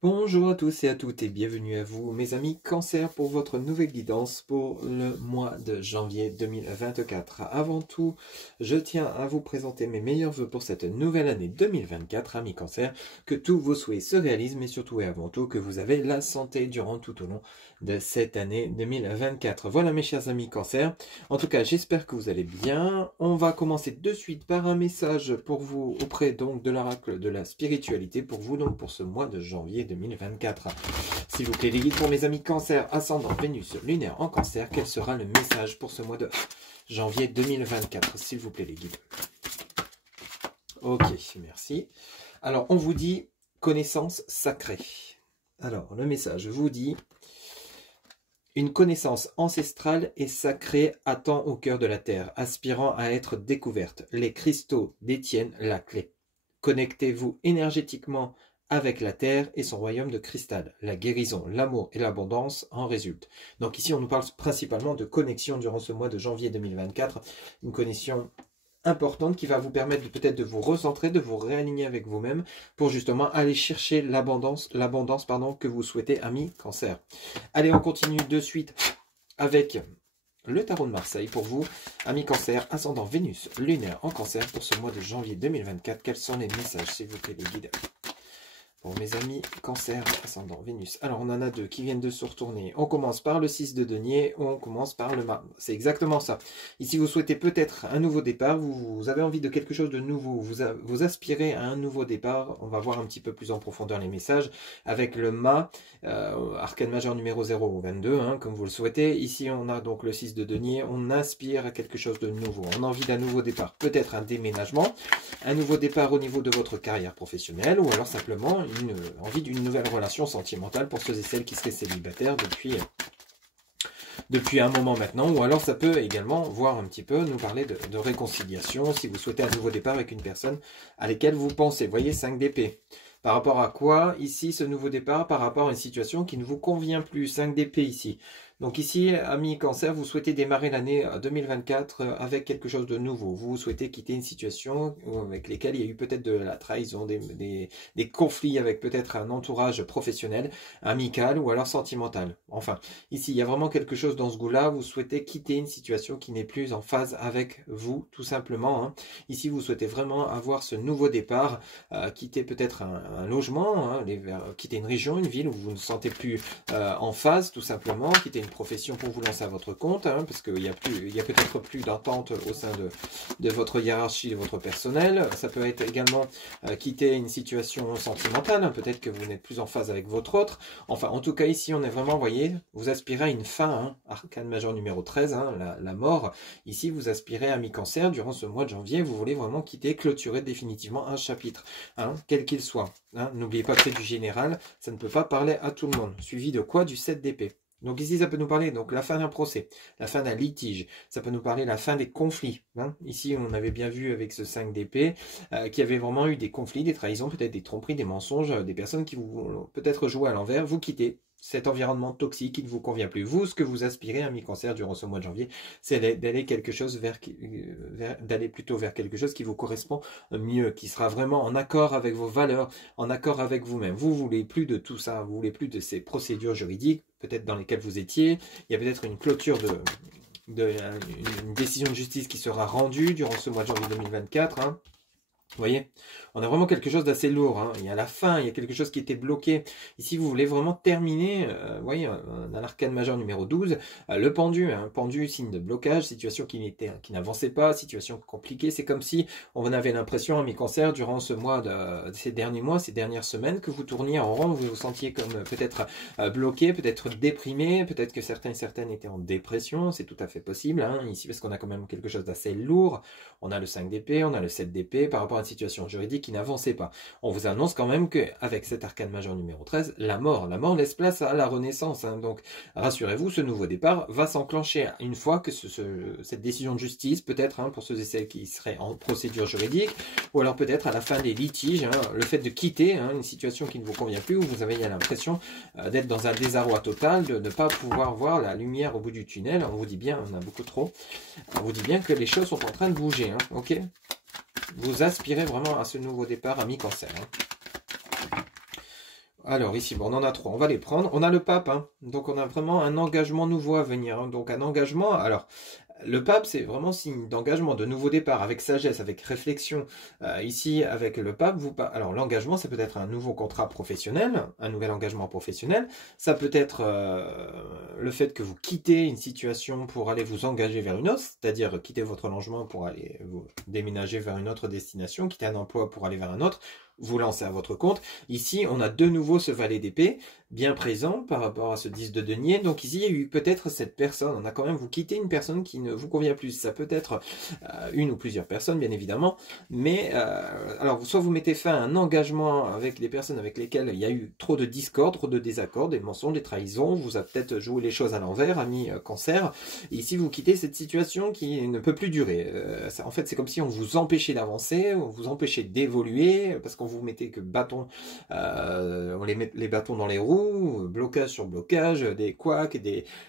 Bonjour à tous et à toutes et bienvenue à vous mes amis Cancer pour votre nouvelle guidance pour le mois de janvier 2024. Avant tout, je tiens à vous présenter mes meilleurs vœux pour cette nouvelle année 2024, amis Cancer, que tous vos souhaits se réalisent mais surtout et avant tout que vous avez la santé durant tout au long de cette année 2024. Voilà mes chers amis Cancer, en tout cas j'espère que vous allez bien. On va commencer de suite par un message pour vous auprès donc de l'oracle de la spiritualité pour vous donc pour ce mois de janvier 2024. S'il vous plaît les guides pour mes amis Cancer, ascendant Vénus lunaire en Cancer, quel sera le message pour ce mois de janvier 2024, s'il vous plaît les guides. Ok, merci. Alors on vous dit connaissance sacrée. Alors le message vous dit: une connaissance ancestrale et sacrée attend au cœur de la terre, aspirant à être découverte. Les cristaux détiennent la clé. Connectez-vous énergétiquement avec la terre et son royaume de cristal. La guérison, l'amour et l'abondance en résultent. Donc ici, on nous parle principalement de connexion durant ce mois de janvier 2024. Une connexion importante qui va vous permettre peut-être de vous recentrer, de vous réaligner avec vous-même pour justement aller chercher l'abondance que vous souhaitez, amis Cancer. Allez, on continue de suite avec le tarot de Marseille pour vous, amis Cancer, ascendant Vénus lunaire en Cancer pour ce mois de janvier 2024. Quels sont les messages, s'il vous plaît, les guides pour mes amis Cancer, ascendant Vénus? Alors, on en a deux qui viennent de se retourner. On commence par le 6 de denier, on commence par le marbre. C'est exactement ça. Ici, vous souhaitez peut-être un nouveau départ, vous avez envie de quelque chose de nouveau, vous aspirez à un nouveau départ. On va voir un petit peu plus en profondeur les messages avec le mât, arcane majeur numéro 0 ou 22, hein, comme vous le souhaitez. Ici, on a donc le 6 de denier, on aspire à quelque chose de nouveau. On a envie d'un nouveau départ, peut-être un déménagement, un nouveau départ au niveau de votre carrière professionnelle ou alors simplement envie d'une nouvelle relation sentimentale pour ceux et celles qui seraient célibataires depuis un moment maintenant, ou alors ça peut également voir un petit peu nous parler de réconciliation si vous souhaitez un nouveau départ avec une personne à laquelle vous pensez. Vous voyez, 5 d'épée. Par rapport à quoi ici ce nouveau départ? Par rapport à une situation qui ne vous convient plus. 5 d'épée ici. Donc ici, amis Cancer, vous souhaitez démarrer l'année 2024 avec quelque chose de nouveau. Vous souhaitez quitter une situation avec laquelle il y a eu peut-être de la trahison, des conflits avec peut-être un entourage professionnel, amical ou alors sentimental. Enfin, ici, il y a vraiment quelque chose dans ce goût-là. Vous souhaitez quitter une situation qui n'est plus en phase avec vous, tout simplement. Hein. Ici, vous souhaitez vraiment avoir ce nouveau départ, quitter peut-être un logement, hein, quitter une région, une ville où vous ne vous sentez plus en phase, tout simplement, quitter une profession pour vous lancer à votre compte, hein, parce qu'il y a peut-être plus d'entente au sein de votre hiérarchie, de votre personnel. Ça peut être également quitter une situation sentimentale, hein, peut-être que vous n'êtes plus en phase avec votre autre. Enfin, en tout cas, ici, on est vraiment, vous voyez, vous aspirez à une fin, hein, arcane majeur numéro 13, hein, la mort. Ici, vous aspirez à mi-cancer, durant ce mois de janvier, vous voulez vraiment quitter, clôturer définitivement un chapitre, hein, quel qu'il soit. Hein. N'oubliez pas que c'est du général, ça ne peut pas parler à tout le monde. Suivi de quoi? Du 7 d'épée. Donc ici, ça peut nous parler donc la fin d'un procès, la fin d'un litige, ça peut nous parler la fin des conflits. Hein. Ici, on avait bien vu avec ce 5 d'épée qu'il y avait vraiment eu des conflits, des trahisons, peut-être des tromperies, des mensonges, des personnes qui vous peut-être joué à l'envers. Vous quittez cet environnement toxique qui ne vous convient plus. Vous, ce que vous aspirez à mi-cancer durant ce mois de janvier, c'est d'aller d'aller plutôt vers quelque chose qui vous correspond mieux, qui sera vraiment en accord avec vos valeurs, en accord avec vous-même. Vous voulez plus de tout ça, vous voulez plus de ces procédures juridiques, peut-être dans lesquelles vous étiez. Il y a peut-être une clôture une décision de justice qui sera rendue durant ce mois de janvier 2024. Hein. Vous voyez, on a vraiment quelque chose d'assez lourd. Hein. Il y a la fin, il y a quelque chose qui était bloqué. Ici, vous voulez vraiment terminer, vous voyez, dans l'arcane majeur numéro 12, le pendu. Hein. Pendu, signe de blocage, situation qui n'avançait pas, situation compliquée. C'est comme si on avait l'impression, à mi-cancer, durant ce mois, ces derniers mois, ces dernières semaines, que vous tourniez en rond, vous vous sentiez comme peut-être bloqué, peut-être déprimé, peut-être que certains et certaines étaient en dépression. C'est tout à fait possible, hein, ici, parce qu'on a quand même quelque chose d'assez lourd. On a le 5 d'épée, on a le 7 d'épée, par rapport à une situation juridique qui n'avançait pas. On vous annonce quand même qu'avec cet arcane majeur numéro 13, la mort laisse place à la renaissance. Hein. Donc, rassurez-vous, ce nouveau départ va s'enclencher une fois que cette décision de justice, peut-être hein, pour ceux et celles qui seraient en procédure juridique, ou alors peut-être à la fin des litiges, hein, le fait de quitter hein, une situation qui ne vous convient plus, où vous avez l'impression d'être dans un désarroi total, de ne pas pouvoir voir la lumière au bout du tunnel. On vous dit bien, on a beaucoup trop, on vous dit bien que les choses sont en train de bouger. Hein, ok ? Vous aspirez vraiment à ce nouveau départ à mi-cancer. Hein. Alors ici, bon, on en a 3, on va les prendre. On a le pape, hein. Donc on a vraiment un engagement nouveau à venir, hein. Donc un engagement, alors le pape, c'est vraiment signe d'engagement, de nouveau départ, avec sagesse, avec réflexion. Ici, avec le pape, alors l'engagement, ça peut être un nouveau contrat professionnel, un nouvel engagement professionnel. Ça peut être le fait que vous quittez une situation pour aller vous engager vers une autre, c'est-à-dire quitter votre logement pour aller vous déménager vers une autre destination, quitter un emploi pour aller vers un autre, vous lancez à votre compte. Ici, on a de nouveau ce valet d'épée, bien présent par rapport à ce 10 de denier. Donc ici, il y a eu peut-être cette personne, on a quand même, vous quittez une personne qui ne vous convient plus. Ça peut être une ou plusieurs personnes, bien évidemment, mais alors soit vous mettez fin à un engagement avec les personnes avec lesquelles il y a eu trop de discorde, trop de désaccords, des mensonges, des trahisons, vous avez peut-être joué les choses à l'envers, ami cancer. Et ici, vous quittez cette situation qui ne peut plus durer. En fait, c'est comme si on vous empêchait d'avancer, on vous empêchait d'évoluer, parce qu'on vous mettait que bâton, on les bâtons dans les roues, blocage sur blocage, des couacs,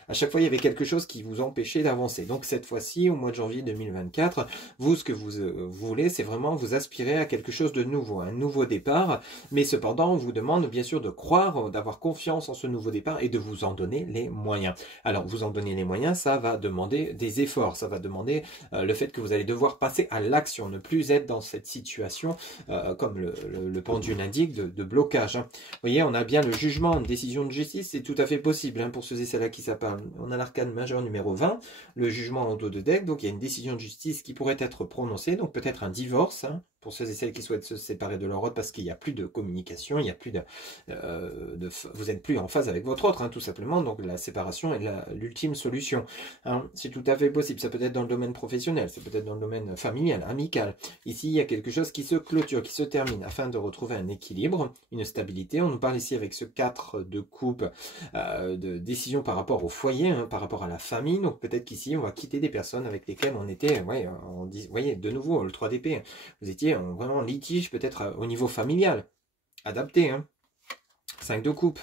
à chaque fois il y avait quelque chose qui vous empêchait d'avancer. Donc cette fois-ci, au mois de janvier 2024, vous, ce que vous voulez, c'est vraiment vous aspirer à quelque chose de nouveau, un nouveau départ, mais cependant, on vous demande bien sûr de croire, d'avoir confiance en ce nouveau départ et de vous en donner les moyens. Alors, vous en donner les moyens, ça va demander des efforts, ça va demander le fait que vous allez devoir passer à l'action, ne plus être dans cette situation comme le pendule indique, de blocage. Hein. Vous voyez, on a bien le jugement, une décision de justice, c'est tout à fait possible hein, pour ceux et celles à qui ça parle. On a l'arcane majeur numéro 20, le jugement en dos de deck, donc il y a une décision de justice qui pourrait être prononcée, donc peut-être un divorce, hein, pour ceux et celles qui souhaitent se séparer de leur autre parce qu'il n'y a plus de communication, il n'y a plus vous n'êtes plus en phase avec votre autre, hein, tout simplement, donc la séparation est l'ultime solution. Hein. C'est tout à fait possible, ça peut être dans le domaine professionnel, ça peut être dans le domaine familial, amical. Ici, il y a quelque chose qui se clôture, qui se termine, afin de retrouver un équilibre, une stabilité. On nous parle ici avec ce 4 de coupe, de décision par rapport au foyer, hein, par rapport à la famille, donc peut-être qu'ici, on va quitter des personnes avec lesquelles on était, vous voyez, de nouveau, le 3 d'épée, vous étiez vraiment en litige, peut-être au niveau familial, adapté, hein. 5 de coupe,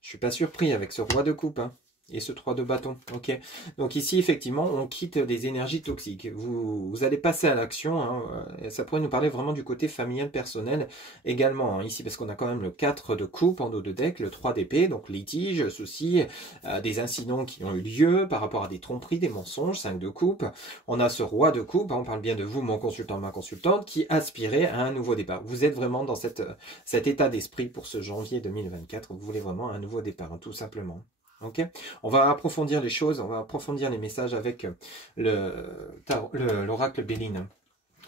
je suis pas surpris avec ce roi de coupe, hein. Et ce 3 de bâton, ok. Donc ici, effectivement, on quitte des énergies toxiques. Vous allez passer à l'action. Hein. Ça pourrait nous parler vraiment du côté familial, personnel également. Hein, ici, parce qu'on a quand même le 4 de coupe en dos de deck, le 3 d'épée, donc litige, soucis, des incidents qui ont eu lieu par rapport à des tromperies, des mensonges, 5 de coupe. On a ce roi de coupe, hein, on parle bien de vous, mon consultant, ma consultante, qui aspirait à un nouveau départ. Vous êtes vraiment dans cet état d'esprit pour ce janvier 2024. Vous voulez vraiment un nouveau départ, hein, tout simplement. Okay. On va approfondir les choses, on va approfondir les messages avec l'oracle Béline.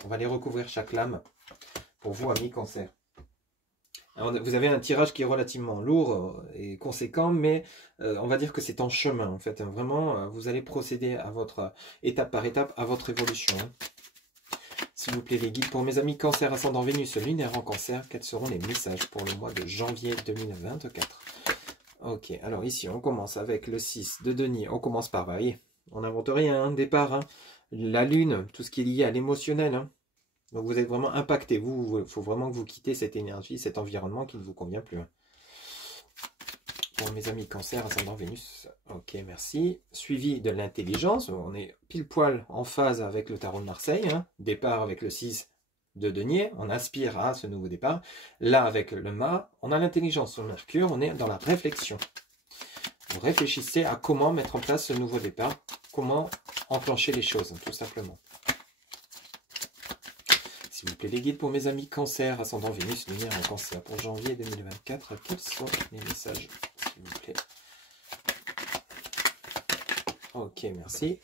On va les recouvrir chaque lame pour vous, amis cancer. Alors, vous avez un tirage qui est relativement lourd et conséquent, mais on va dire que c'est en chemin. En fait, vraiment, vous allez procéder à votre étape par étape à votre évolution. Hein. S'il vous plaît, les guides pour mes amis cancer, ascendant Vénus, lunaire en cancer, quels seront les messages pour le mois de janvier 2024 ? Ok, alors ici, on commence avec le 6 de denier. On commence par, vous voyez, on n'invente rien, hein, départ. Hein. La lune, tout ce qui est lié à l'émotionnel. Hein. Donc vous êtes vraiment impacté. Il faut vraiment que vous quittez cette énergie, cet environnement qui ne vous convient plus. Hein. Pour mes amis cancer, ascendant Vénus. Ok, merci. Suivi de l'intelligence. On est pile poil en phase avec le tarot de Marseille. Hein. Départ avec le 6 de denier, on aspire à ce nouveau départ. Là, avec le mât, on a l'intelligence sur le Mercure, on est dans la réflexion. Vous réfléchissez à comment mettre en place ce nouveau départ, comment enclencher les choses, tout simplement. S'il vous plaît, les guides pour mes amis cancer, ascendant Vénus, lunaire en cancer, pour janvier 2024, quels sont les messages, s'il vous plaît? Ok, merci.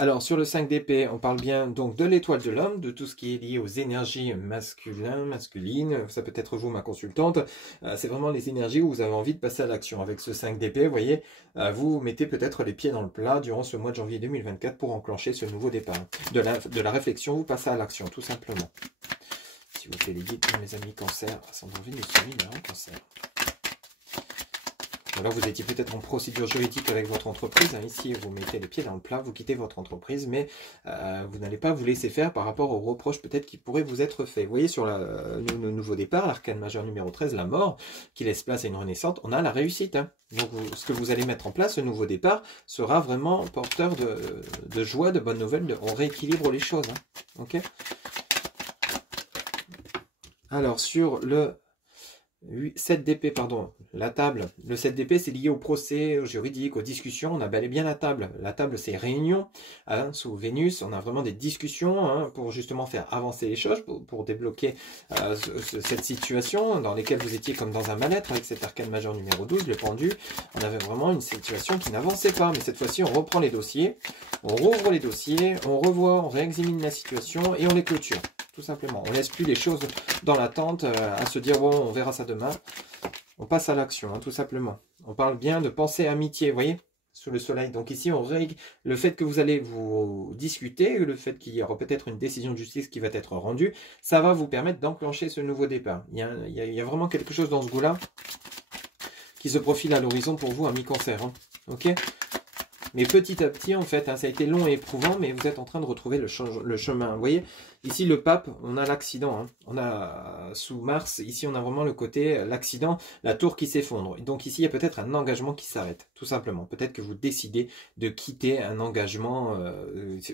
Alors, sur le 5 d'épée, on parle bien donc de l'étoile de l'homme, de tout ce qui est lié aux énergies masculines. Ça peut être vous, ma consultante. C'est vraiment les énergies où vous avez envie de passer à l'action. Avec ce 5 d'épée, vous voyez, vous mettez peut-être les pieds dans le plat durant ce mois de janvier 2024 pour enclencher ce nouveau départ. De la réflexion, vous passez à l'action, tout simplement. S'il vous plaît, les guides, mes amis cancer, ascendant Vénus, lunaire en cancer. Alors vous étiez peut-être en procédure juridique avec votre entreprise. Hein. Ici, vous mettez les pieds dans le plat, vous quittez votre entreprise, mais vous n'allez pas vous laisser faire par rapport aux reproches peut-être qui pourraient vous être faits. Vous voyez, sur le nouveau départ, l'arcane majeur numéro 13, la mort, qui laisse place à une renaissance, on a la réussite. Hein. Donc ce que vous allez mettre en place, ce nouveau départ, sera vraiment porteur de joie, de bonnes nouvelles, on rééquilibre les choses. Hein. Ok. Alors sur le 7 d'épée, pardon, la table. Le 7 d'épée, c'est lié au procès, au juridique, aux discussions. On a bel et bien la table. La table, c'est réunion. Hein, sous Vénus, on a vraiment des discussions hein, pour justement faire avancer les choses, pour débloquer cette situation dans laquelle vous étiez comme dans un mal-être avec cet arcane majeur numéro 12, le pendu. On avait vraiment une situation qui n'avançait pas. Mais cette fois-ci, on reprend les dossiers, on rouvre les dossiers, on revoit, on réexamine la situation et on les clôture. Tout simplement. On laisse plus les choses dans l'attente à se dire bon, on verra ça demain. On passe à l'action, hein, tout simplement. On parle bien de pensée amitié, vous voyez, sous le soleil. Donc ici, on règle le fait que vous allez vous discuter, le fait qu'il y aura peut-être une décision de justice qui va être rendue, ça va vous permettre d'enclencher ce nouveau départ. Il y a vraiment quelque chose dans ce goût-là qui se profile à l'horizon pour vous, ami Cancer. Hein. Ok ? Mais petit à petit, en fait, hein, ça a été long et éprouvant, mais vous êtes en train de retrouver le chemin. Vous voyez, ici, le pape, on a l'accident. Hein. On a, sous Mars, ici, on a vraiment le côté, l'accident, la tour qui s'effondre. Donc ici, il y a peut-être un engagement qui s'arrête, tout simplement. Peut-être que vous décidez de quitter un engagement,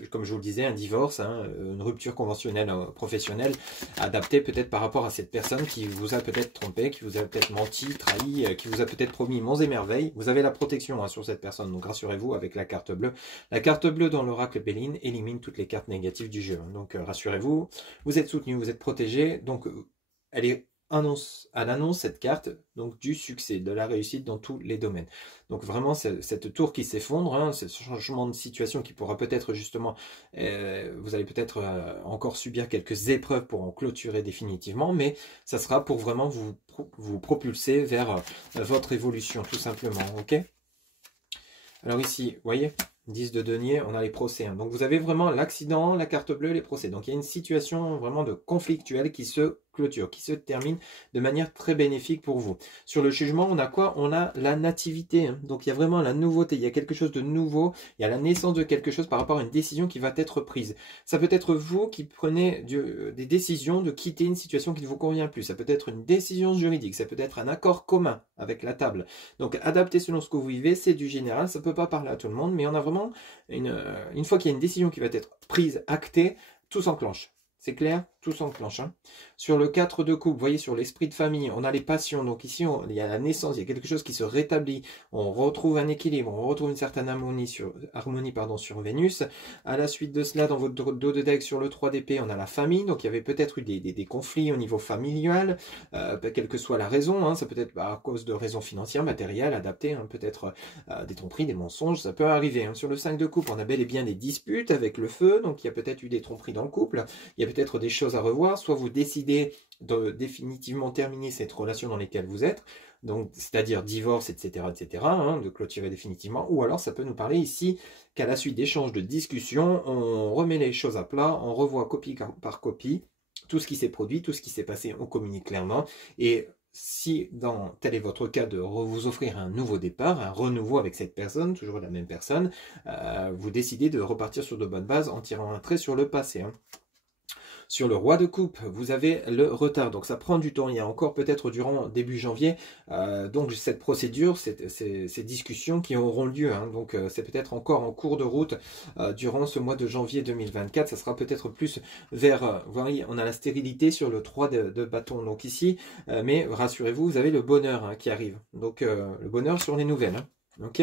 comme je vous le disais, un divorce, hein, une rupture conventionnelle professionnelle, adaptée peut-être par rapport à cette personne qui vous a peut-être trompé, qui vous a peut-être menti, trahi, qui vous a peut-être promis monts et merveilles. Vous avez la protection hein, sur cette personne, donc rassurez-vous avec la carte bleue. La carte bleue dans l'oracle Béline élimine toutes les cartes négatives du jeu. Donc rassurez-vous, vous êtes soutenu, vous êtes protégé. Donc elle annonce cette carte donc du succès, de la réussite dans tous les domaines. Donc vraiment cette tour qui s'effondre, hein, ce changement de situation qui pourra peut-être justement, vous allez peut-être encore subir quelques épreuves pour en clôturer définitivement, mais ça sera pour vraiment vous propulser vers votre évolution tout simplement, ok ? Alors ici, vous voyez, 10 de denier, on a les procès. Hein. Donc vous avez vraiment l'accident, la carte bleue, les procès. Donc il y a une situation vraiment de conflictuelle qui se clôture, qui se termine de manière très bénéfique pour vous. Sur le jugement, on a quoi? On a la nativité. Hein. Donc il y a vraiment la nouveauté, il y a quelque chose de nouveau, il y a la naissance de quelque chose par rapport à une décision qui va être prise. Ça peut être vous qui prenez des décisions de quitter une situation qui ne vous convient plus. Ça peut être une décision juridique, ça peut être un accord commun avec la table. Donc adapté selon ce que vous vivez, c'est du général, ça ne peut pas parler à tout le monde, mais on a vraiment une fois qu'il y a une décision qui va être prise, actée, tout s'enclenche. C'est clair? Tout s'enclenche. Hein. Sur le 4 de coupe, vous voyez, sur l'esprit de famille, on a les passions. Donc ici, il y a la naissance, il y a quelque chose qui se rétablit. On retrouve un équilibre, on retrouve une certaine harmonie sur Vénus. À la suite de cela, dans votre dos de deck, sur le 3 d'épée, on a la famille. Donc il y avait peut-être eu des conflits au niveau familial, quelle que soit la raison. Hein, ça peut être à cause de raisons financières, matérielles, adaptées. Hein, peut-être des tromperies, des mensonges, ça peut arriver. Hein. Sur le 5 de coupe, on a bel et bien des disputes avec le feu. Donc il y a peut-être eu des tromperies dans le couple. Il y a peut-être des choses à revoir, soit vous décidez de définitivement terminer cette relation dans laquelle vous êtes, donc c'est-à-dire divorce, etc., hein, de clôturer définitivement, ou alors ça peut nous parler ici qu'à la suite d'échanges de discussions, on remet les choses à plat, on revoit copie par copie, tout ce qui s'est produit, tout ce qui s'est passé, on communique clairement, et si tel est votre cas de vous offrir un nouveau départ, un renouveau avec cette personne, toujours la même personne, vous décidez de repartir sur de bonnes bases en tirant un trait sur le passé. Hein. Sur le roi de coupe, vous avez le retard, donc ça prend du temps, il y a encore peut-être durant début janvier, donc cette procédure, ces discussions qui auront lieu, hein, donc c'est peut-être encore en cours de route durant ce mois de janvier 2024, ça sera peut-être plus vers, vous voyez, on a la stérilité sur le 3 de bâton, donc ici, mais rassurez-vous, vous avez le bonheur hein, qui arrive, donc le bonheur sur les nouvelles. Hein. Ok,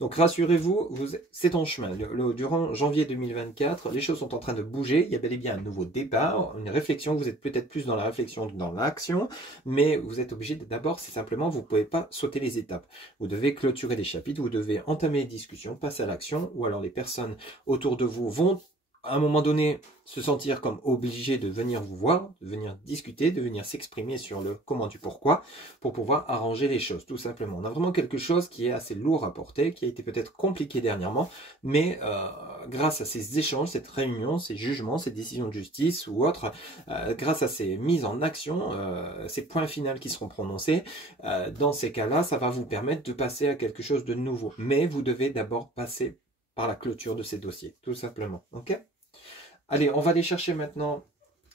donc rassurez-vous, c'est en chemin. Durant janvier 2024, les choses sont en train de bouger. Il y a bel et bien un nouveau départ, une réflexion. Vous êtes peut-être plus dans la réflexion que dans l'action, mais vous êtes obligé d'abord, c'est simplement, vous ne pouvez pas sauter les étapes. Vous devez clôturer des chapitres, vous devez entamer les discussions, passer à l'action, ou alors les personnes autour de vous vont à un moment donné, se sentir comme obligé de venir vous voir, de venir discuter, de venir s'exprimer sur le comment du pourquoi, pour pouvoir arranger les choses, tout simplement. On a vraiment quelque chose qui est assez lourd à porter, qui a été peut-être compliqué dernièrement, mais grâce à ces échanges, cette réunion, ces jugements, ces décisions de justice ou autres, grâce à ces mises en action, ces points finaux qui seront prononcés, dans ces cas-là, ça va vous permettre de passer à quelque chose de nouveau. Mais vous devez d'abord passer par la clôture de ces dossiers, tout simplement. Ok ? Allez, on va aller chercher maintenant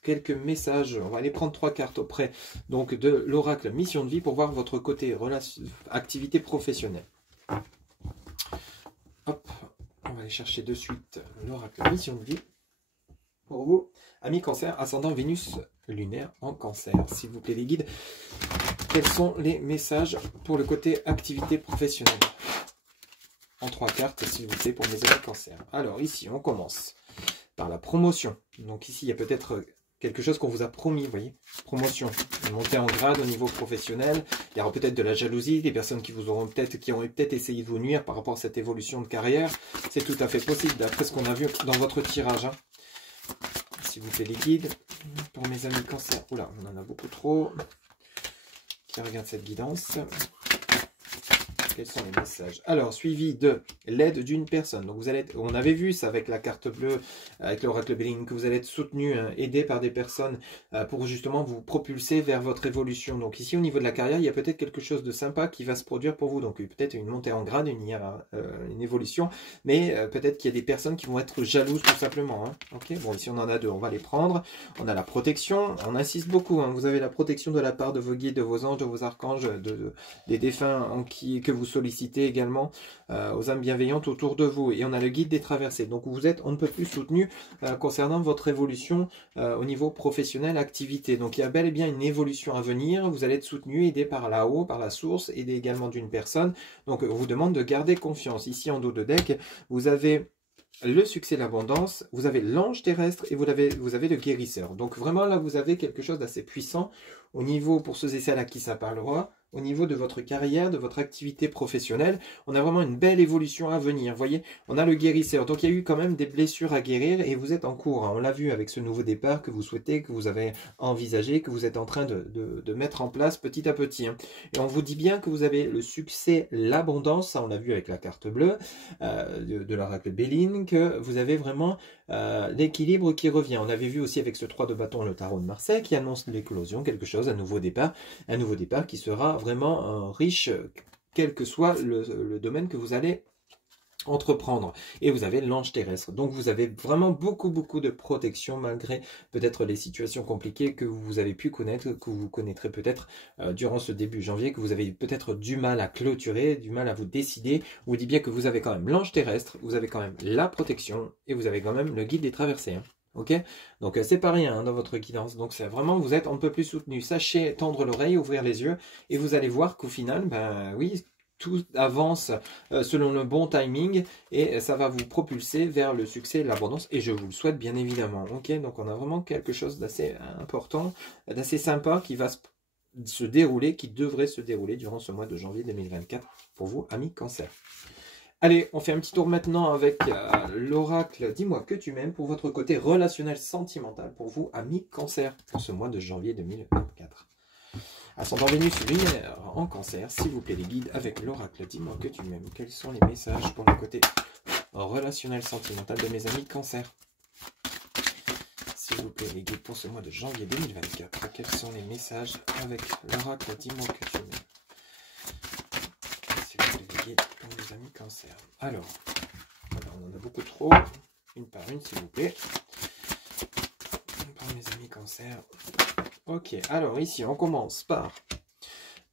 quelques messages. On va aller prendre 3 cartes auprès donc, de l'oracle Mission de vie pour voir votre côté activité professionnelle. Hop, on va aller chercher de suite l'oracle Mission de vie pour vous. Amis Cancer, ascendant Vénus lunaire en Cancer. S'il vous plaît les guides, quels sont les messages pour le côté activité professionnelle? En 3 cartes, s'il vous plaît, pour mes amis cancer. Alors, ici, on commence par la promotion. Donc ici, il y a peut-être quelque chose qu'on vous a promis, vous voyez. Promotion, une montée en grade au niveau professionnel. Il y aura peut-être de la jalousie, des personnes qui vous auront qui ont peut-être essayé de vous nuire par rapport à cette évolution de carrière. C'est tout à fait possible, d'après ce qu'on a vu dans votre tirage. Hein. S'il vous plaît, les guides, pour mes amis cancer. Oula, on en a beaucoup trop. Qui regarde cette guidance? Quels sont les messages? Alors, suivi de l'aide d'une personne. Donc, vous allez être, on avait vu ça avec la carte bleue, avec l'oracle Belling, que vous allez être soutenu, aidé par des personnes pour justement vous propulser vers votre évolution. Donc, ici, au niveau de la carrière, il y a peut-être quelque chose de sympa qui va se produire pour vous. Donc, peut-être une montée en grade, une évolution, mais peut-être qu'il y a des personnes qui vont être jalouses tout simplement. Hein. Ok, bon, ici, on en a deux, on va les prendre. On a la protection, on insiste beaucoup. Hein. Vous avez la protection de la part de vos guides, de vos anges, de vos archanges, des défunts que vous sollicitez également aux âmes bienveillantes autour de vous. Et on a le guide des traversées. Donc vous êtes on ne peut plus soutenu concernant votre évolution au niveau professionnel, activité. Donc il y a bel et bien une évolution à venir. Vous allez être soutenu, aidé par là-haut, par la source, aidé également d'une personne. Donc on vous demande de garder confiance. Ici en dos de deck, vous avez le succès de l'abondance, vous avez l'ange terrestre et vous avez le guérisseur. Donc vraiment là, vous avez quelque chose d'assez puissant au niveau, pour ceux et celles à qui ça parlera, au niveau de votre carrière, de votre activité professionnelle. On a vraiment une belle évolution à venir. Vous voyez, on a le guérisseur. Donc il y a eu quand même des blessures à guérir et vous êtes en cours. Hein. On l'a vu avec ce nouveau départ que vous souhaitez, que vous avez envisagé, que vous êtes en train de mettre en place petit à petit. Hein. Et on vous dit bien que vous avez le succès, l'abondance. On l'a vu avec la carte bleue de l'oracle Béline, que vous avez vraiment l'équilibre qui revient. On avait vu aussi avec ce 3 de bâton le tarot de Marseille qui annonce l'éclosion, quelque chose, un nouveau départ qui sera vraiment riche, quel que soit le domaine que vous allez entreprendre. Et vous avez l'ange terrestre. Donc vous avez vraiment beaucoup de protection malgré peut-être les situations compliquées que vous avez pu connaître, que vous connaîtrez peut-être durant ce début janvier, que vous avez peut-être du mal à clôturer, du mal à vous décider. On vous dit bien que vous avez quand même l'ange terrestre, vous avez quand même la protection et vous avez quand même le guide des traversées. Hein. Ok, donc c'est pas rien hein, dans votre guidance. Donc c'est vraiment, vous êtes un peu plus soutenu. Sachez tendre l'oreille, ouvrir les yeux et vous allez voir qu'au final, ben oui, tout avance selon le bon timing et ça va vous propulser vers le succès et l'abondance et je vous le souhaite bien évidemment. Ok, donc on a vraiment quelque chose d'assez important, d'assez sympa qui va se dérouler, qui devrait se dérouler durant ce mois de janvier 2024 pour vous, amis Cancer. Allez, on fait un petit tour maintenant avec l'oracle. Dis-moi que tu m'aimes pour votre côté relationnel sentimental pour vous, amis Cancer, pour ce mois de janvier 2024. Ascendant Vénus lunaire en Cancer, s'il vous plaît les guides avec l'oracle. Dis-moi que tu m'aimes. Quels sont les messages pour le côté relationnel sentimental de mes amis Cancer? S'il vous plaît les guides pour ce mois de janvier 2024. Quels sont les messages avec l'oracle? Dis-moi que tu m'aimes. Pour mes amis Cancer. Alors, on en a beaucoup trop. Une par une, s'il vous plaît. Pour mes amis Cancer. Ok, alors ici, on commence par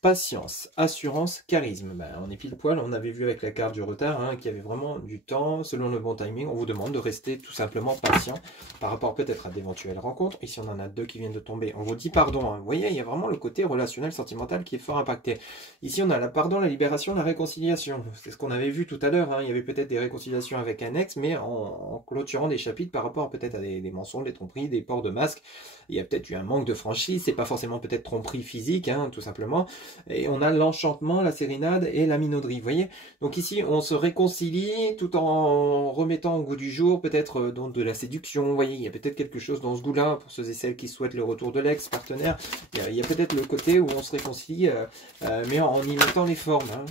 patience, assurance, charisme. Ben, on est pile poil, on avait vu avec la carte du retard hein, qu'il y avait vraiment du temps, selon le bon timing. On vous demande de rester tout simplement patient par rapport peut-être à d'éventuelles rencontres. Ici, on en a deux qui viennent de tomber. On vous dit pardon. Hein. Vous voyez, il y a vraiment le côté relationnel, sentimental qui est fort impacté. Ici, on a la pardon, la libération, la réconciliation. C'est ce qu'on avait vu tout à l'heure. Hein. Il y avait peut-être des réconciliations avec un ex, mais en clôturant des chapitres par rapport peut-être à des mensonges, des tromperies, des ports de masque. Il y a peut-être eu un manque de franchise. C'est pas forcément peut-être tromperie physique, hein, tout simplement. Et on a l'enchantement, la sérénade et la minauderie, vous voyez. Donc ici, on se réconcilie tout en remettant au goût du jour peut-être donc de la séduction, vous voyez. Il y a peut-être quelque chose dans ce goût-là pour ceux et celles qui souhaitent le retour de l'ex-partenaire. Il y a peut-être le côté où on se réconcilie, mais en y mettant les formes, hein.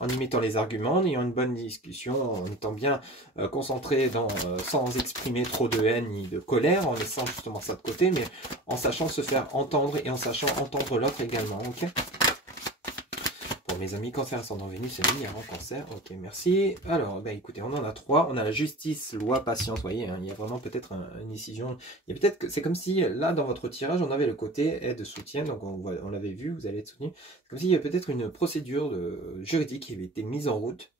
En y mettant les arguments, en ayant une bonne discussion, en étant bien concentré sans exprimer trop de haine ni de colère, en laissant justement ça de côté, mais en sachant se faire entendre et en sachant entendre l'autre également, ok? Pour mes amis Cancer, ascendant Vénus et lunaire en Cancer, ok, merci. Alors, ben écoutez, on en a trois. On a la justice, loi, patience, vous voyez, hein, il y a vraiment peut-être une décision. Il y a peut-être que c'est comme si, là, dans votre tirage, on avait le côté aide, soutien, donc on l'avait vu, vous allez être soutenu. C'est comme s'il y a peut-être une procédure juridique qui avait été mise en route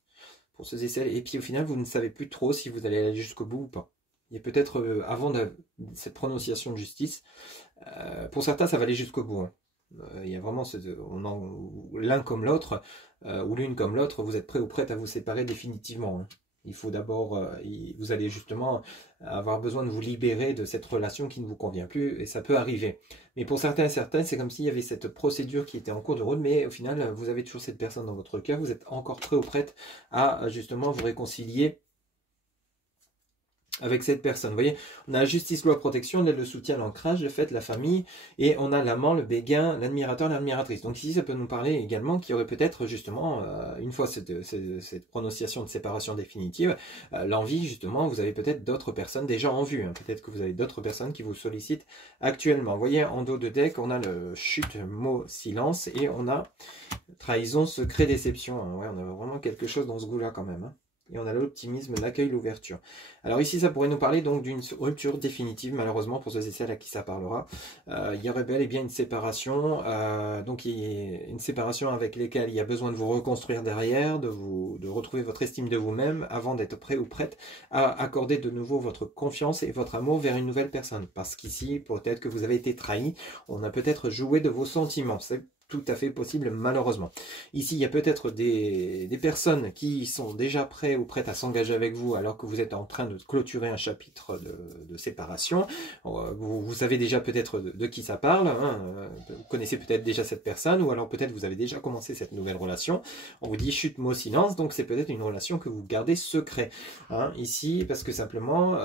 pour ceux et celles, et puis au final, vous ne savez plus trop si vous allez aller jusqu'au bout ou pas. Il y a peut-être, avant cette prononciation de justice, pour certains, ça va aller jusqu'au bout, hein. Il y a vraiment l'un comme l'autre, ou l'une comme l'autre, vous êtes prêt ou prête à vous séparer définitivement. Hein. Il faut d'abord, vous allez justement avoir besoin de vous libérer de cette relation qui ne vous convient plus, et ça peut arriver. Mais pour certains et certaines, c'est comme s'il y avait cette procédure qui était en cours de route, mais au final, vous avez toujours cette personne dans votre cœur, vous êtes encore prêt ou prête à justement vous réconcilier avec cette personne. Vous voyez, on a la justice, loi, protection, l'aide, le soutien, l'ancrage, le fait, la famille, et on a l'amant, le béguin, l'admirateur, l'admiratrice. Donc ici, ça peut nous parler également qu'il y aurait peut-être justement, une fois cette prononciation de séparation définitive, l'envie justement, vous avez peut-être d'autres personnes déjà en vue. Hein. Peut-être que vous avez d'autres personnes qui vous sollicitent actuellement. Vous voyez, en dos de deck, on a le chute, mot, silence, et on a trahison, secret, déception. Hein. Ouais, on a vraiment quelque chose dans ce goût-là quand même. Hein. Et on a l'optimisme, l'accueil, l'ouverture. Alors ici, ça pourrait nous parler donc d'une rupture définitive, malheureusement, pour ceux et celles à qui ça parlera. Il y aurait bel et bien une séparation, donc il y a une séparation avec lesquelles il y a besoin de vous reconstruire derrière, de retrouver votre estime de vous-même, avant d'être prêt ou prête à accorder de nouveau votre confiance et votre amour vers une nouvelle personne. Parce qu'ici, peut-être que vous avez été trahi, on a peut-être joué de vos sentiments. C'est tout à fait possible, malheureusement. Ici, il y a peut-être des personnes qui sont déjà prêtes ou prêtes à s'engager avec vous alors que vous êtes en train de clôturer un chapitre de séparation. Vous savez déjà peut-être de qui ça parle. Hein. Vous connaissez peut-être déjà cette personne ou alors peut-être vous avez déjà commencé cette nouvelle relation. On vous dit chute, mot, silence. Donc, c'est peut-être une relation que vous gardez secret. Hein, ici, parce que simplement,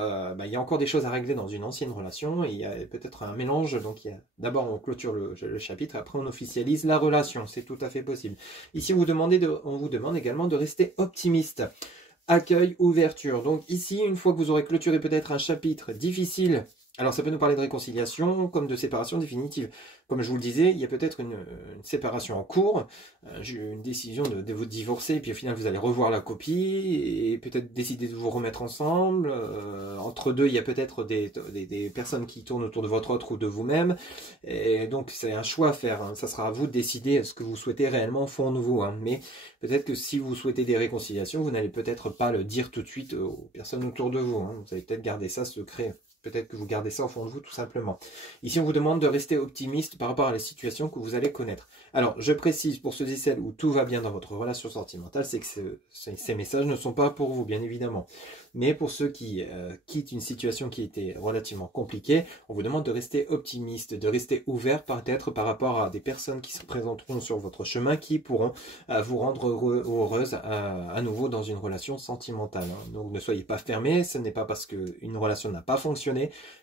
il y a encore des choses à régler dans une ancienne relation. Et il y a peut-être un mélange. Donc, d'abord, on clôture le chapitre. Après, on officialise la relation, c'est tout à fait possible. Ici, on vous demande également de rester optimiste. Accueil, ouverture. Donc ici, une fois que vous aurez clôturé peut-être un chapitre difficile, alors ça peut nous parler de réconciliation comme de séparation définitive. Comme je vous le disais, il y a peut-être une séparation en cours, une décision de vous divorcer, et puis au final vous allez revoir la copie, et peut-être décider de vous remettre ensemble. Entre deux, il y a peut-être des personnes qui tournent autour de votre autre ou de vous-même, et donc c'est un choix à faire. Hein. Ça sera à vous de décider ce que vous souhaitez réellement au fond de vous. Hein. Mais peut-être que si vous souhaitez des réconciliations, vous n'allez peut-être pas le dire tout de suite aux personnes autour de vous. Hein. Vous allez peut-être garder ça secret. Peut-être que vous gardez ça au fond de vous tout simplement. Ici, on vous demande de rester optimiste par rapport à la situation que vous allez connaître. Alors, je précise pour ceux et celles où tout va bien dans votre relation sentimentale, c'est que ces messages ne sont pas pour vous, bien évidemment. Mais pour ceux qui quittent une situation qui était relativement compliquée, on vous demande de rester optimiste, de rester ouvert peut-être par rapport à des personnes qui se présenteront sur votre chemin, qui pourront vous rendre heureux ou heureuse à nouveau dans une relation sentimentale. Hein. Donc, ne soyez pas fermés, ce n'est pas parce qu'une relation n'a pas fonctionné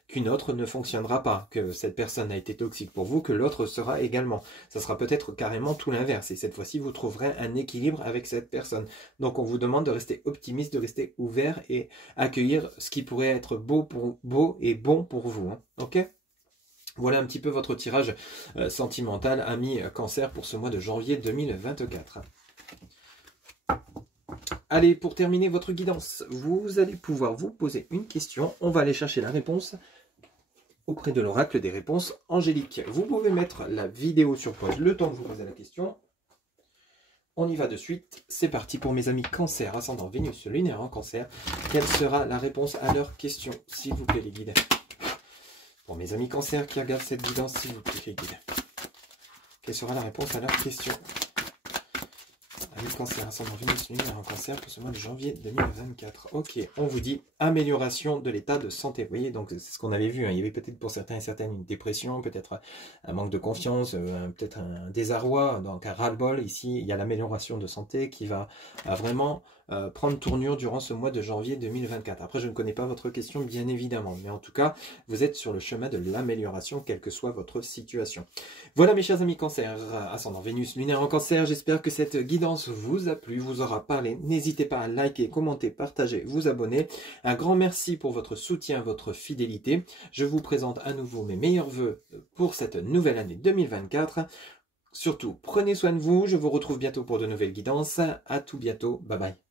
qu'une autre ne fonctionnera pas, que cette personne a été toxique pour vous, que l'autre sera également. Ça sera peut-être carrément tout l'inverse, et cette fois-ci vous trouverez un équilibre avec cette personne. Donc on vous demande de rester optimiste, de rester ouvert et accueillir ce qui pourrait être beau et bon pour vous. Hein. Ok ? Voilà un petit peu votre tirage sentimental, ami Cancer, pour ce mois de janvier 2024. Allez, pour terminer votre guidance, vous allez pouvoir vous poser une question. On va aller chercher la réponse auprès de l'oracle des réponses angéliques. Vous pouvez mettre la vidéo sur pause le temps que vous posez la question. On y va de suite. C'est parti pour mes amis Cancer, ascendant Vénus, lunaire en Cancer. Quelle sera la réponse à leur question, s'il vous plaît les guides? Pour mes amis Cancer qui regardent cette guidance, s'il vous plaît les guides. Quelle sera la réponse à leur question? Amis Cancer, ascendant Vénus, lunaire en Cancer pour ce mois de janvier 2024. Ok, on vous dit amélioration de l'état de santé. Vous voyez, donc c'est ce qu'on avait vu. Hein. Il y avait peut-être pour certains et certaines une dépression, peut-être un manque de confiance, peut-être un désarroi, donc un ras-le-bol. Ici, il y a l'amélioration de santé qui va vraiment prendre tournure durant ce mois de janvier 2024. Après, je ne connais pas votre question, bien évidemment. Mais en tout cas, vous êtes sur le chemin de l'amélioration, quelle que soit votre situation. Voilà mes chers amis Cancer, ascendant Vénus, lunaire en Cancer. J'espère que cette guidance vous a plu, vous aura parlé. N'hésitez pas à liker, commenter, partager, vous abonner. Un grand merci pour votre soutien, votre fidélité. Je vous présente à nouveau mes meilleurs vœux pour cette nouvelle année 2024. Surtout, prenez soin de vous. Je vous retrouve bientôt pour de nouvelles guidances. À tout bientôt. Bye bye.